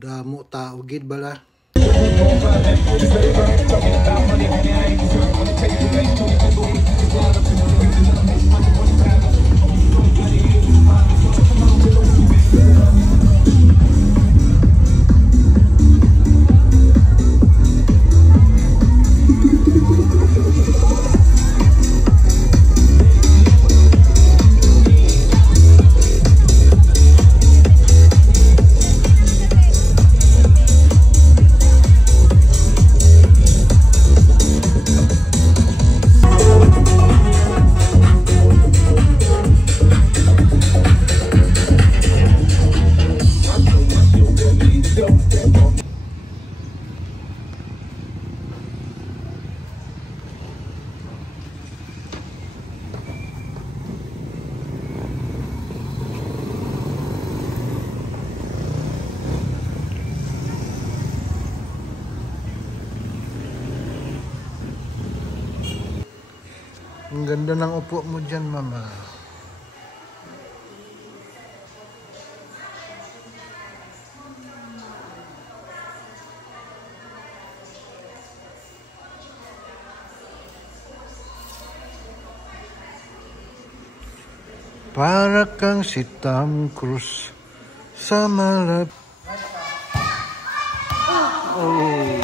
Damo tao gid bala. Ang ganda ng upo mo dyan, mama. Para kang si Tom Cruise sa malap. Oh.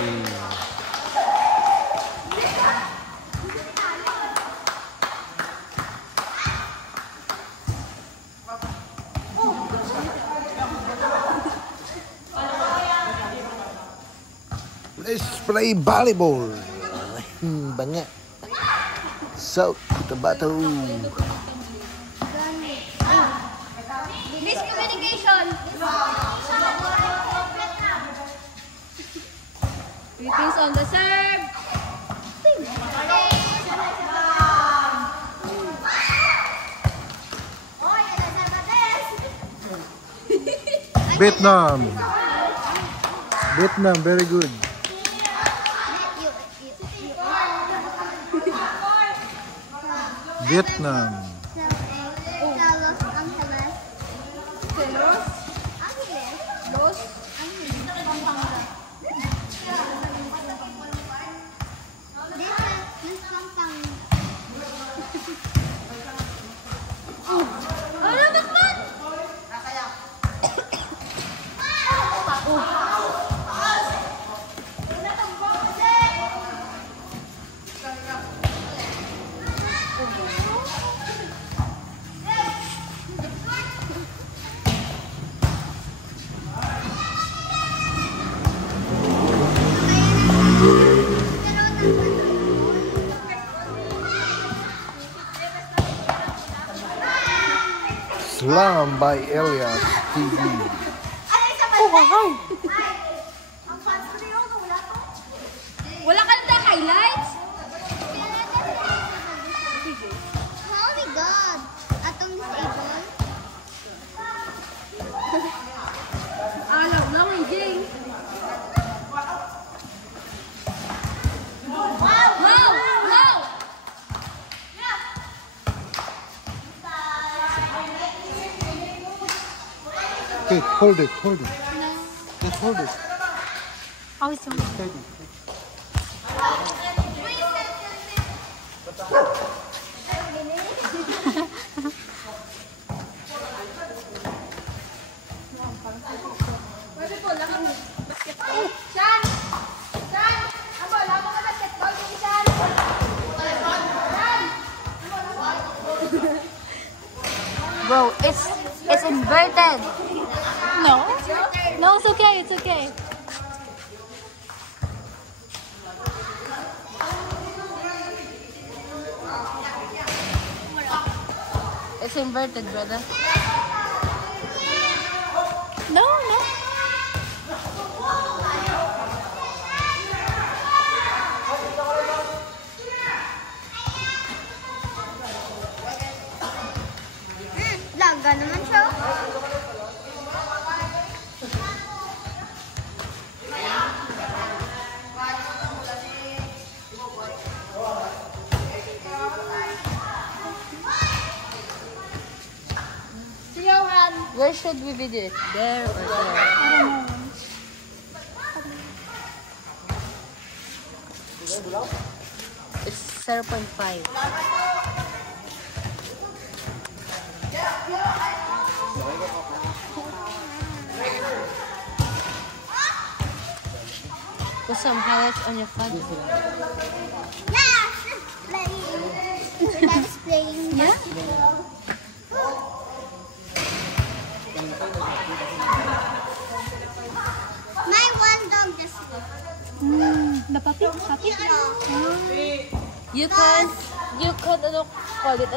Let's play volleyball. Banga. South Cotabato. Miscommunication. Greetings on the serve. Vietnam. Vietnam, very good. Vietnam. Los Angeles. Los Pampanga. This Pampanga. Ano naman? Slam by Elias TV. Wala ka na highlights? Oh my God! Atong disable? Alaw na, may game. Wow! Wow! Okay, hold it, hold it. Just hold it. How is it? Steady. Bro, it's inverted. No? No, it's okay, it's okay. It's inverted, brother. No, no. Laga naman siya. Where should we video it? There or there? I don't know. It's 0.5. Put some highlights on your phone. Yeah, she's playing. Dad's playing. Yeah? My one dog just left. The puppy? Puppy? Yeah. You can call it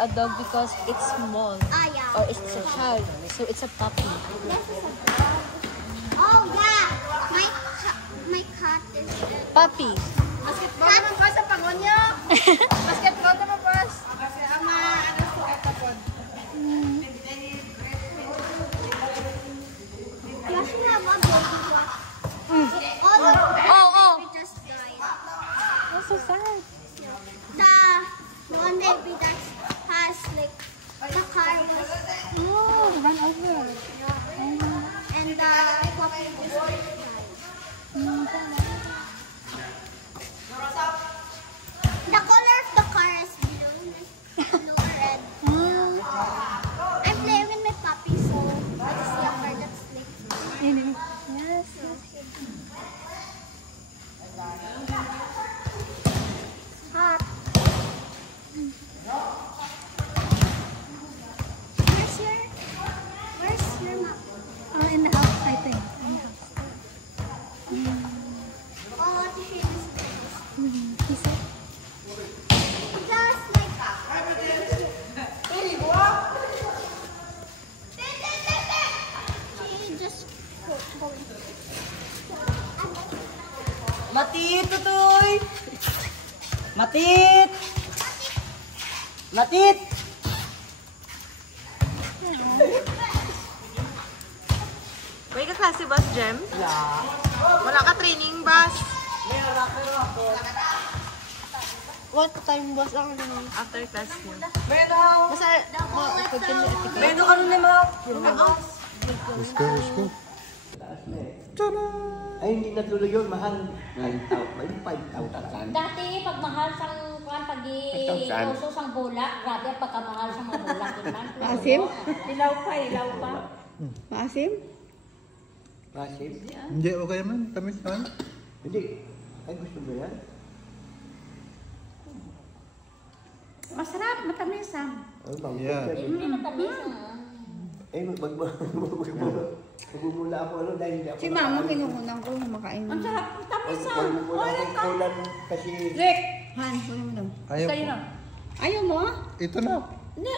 a dog because it's small. Ah, yeah. Or it's a child. So it's a puppy. Oh, yeah. My cat is dead. Puppy. Basketball naman pa sa pangon niyo. Basketball naman pa. Kasi ang mga ano sa katapod. Plus, we have a baby dog. All of Oh. baby just died. That's so sad. The one baby that has like the car was Run over. and the puppy just died. The color of the car is blue, blue or red. I'm playing with my puppy, so I just see a car that's like Yes. hot. Where's your map? In the house, I think. Oh, what is this? He said. Just like she just going. Matit, tutoy! Matit! Matit! May kaklase bus, Jem? Yeah. Wala ka training bus? Meron ako. What time was ang After class niyo. Meron. Basta, Meron ka nun naman. Let's go, let's go. Ay, hindi natulog yun. Mahal. 5,000. Dati, pag mahal sang kuan pag uso sang bulak, grabe ang pagkamahal sang mga bulak man. Maasim? Ilaw pa. Maasim? Masim? Hindi, okay man. Tamis man. Hindi. Ay, gusto mo yan? Masarap, matamis ah. Ay, bang. Yeah. Hindi matamis ah. Eh, magbumula ako dahil hindi ako. Si mama, pinuhunan ko makain. Ang sarap, ang tamis ah. Magbumula ako kulan kasi. Rick! Han, kunin mo daw. Ayaw ko. Ayaw mo? Ito na. Hindi,